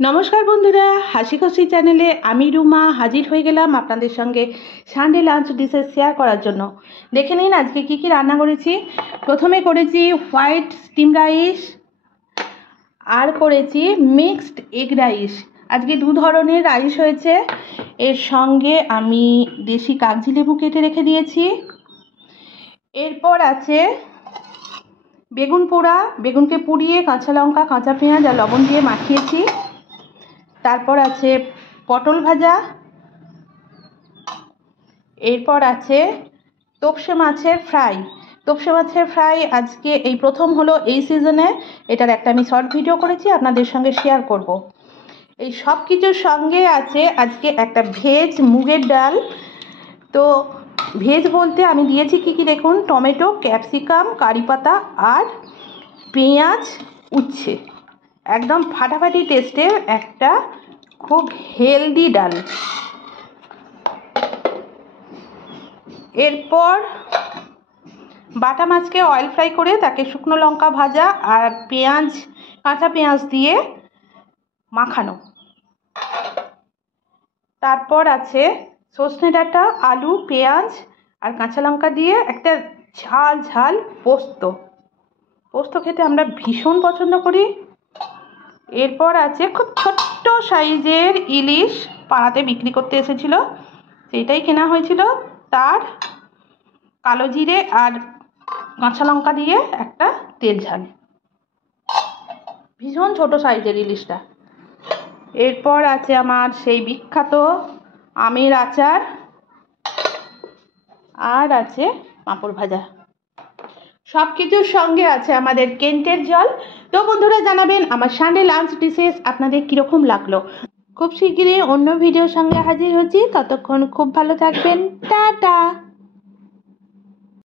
নমস্কার বন্ধুরা, হাসি খুশি চ্যানেলে আমি রুমা হাজির হয়ে গেলাম আপনাদের সঙ্গে সানডে লাঞ্চ ডিশেস শেয়ার করার জন্য। দেখে নিন আজকে কি কি রান্না করেছি। প্রথমে করেছি হোয়াইট স্টিম রাইস আর করেছি মিক্সড এগ রাইস। আজকে দু ধরনের রাইস হয়েছে। এর সঙ্গে আমি দেশি কাগজি লেবু কেটে রেখে দিয়েছি। এরপর আছে বেগুন পোড়া, বেগুনকে পুড়িয়ে কাঁচা লঙ্কা, কাঁচা পেঁয়াজ আর লবণ দিয়ে মাখিয়েছি। তারপর আছে পটল ভাজা। এরপর আছে তোপসে মাছের ফ্রাই। তোপসে মাছের ফ্রাই আজকে এই প্রথম হলো এই সিজনে। এটার একটা আমি শর্ট ভিডিও করেছি, আপনাদের সঙ্গে শেয়ার করব। এই সব কিছুর সঙ্গে আছে আজকে একটা ভেজ মুগের ডাল। তো ভেজ বলতে আমি দিয়েছি কি কি দেখুন, টমেটো, ক্যাপসিকাম, কারি পাতা আর পেঁয়াজ, উচ্ছে। একদম ফাটাফাটি টেস্টের একটা খুব হেলদি ডাল। এরপর বাটা মাছকে অয়েল ফ্রাই করে তাকে শুকনো লঙ্কা ভাজা আর পেঁয়াজ, কাঁচা পেঁয়াজ দিয়ে মাখানো। তারপর আছে সজনে ডাঁটা, আলু, পেঁয়াজ আর কাঁচা লঙ্কা দিয়ে একটা ঝাল ঝাল পোস্ত। পোস্ত খেতে আমরা ভীষণ পছন্দ করি। এরপর আছে খুব ছোট্ট সাইজের ইলিশ, পাড়াতে বিক্রি করতে এসেছিল, সেটাই কেনা হয়েছিল। তার কালো জিরে আর কাঁচা লঙ্কা দিয়ে একটা তেল ঝাল, ভীষণ ছোট সাইজের ইলিশটা। এরপর আছে আমার সেই বিখ্যাত আমের আচার আর আছে পাঁপড় ভাজা। সব কিছুর সঙ্গে আছে আমাদের কেন্টের জল। তো বন্ধুরা জানাবেন আমার সানডে লাঞ্চ ডিশেস আপনাদের কীরকম লাগলো। খুব শিগগিরই অন্য ভিডিওর সঙ্গে হাজির হচ্ছি, ততক্ষণ খুব ভালো থাকবেন। টাটা।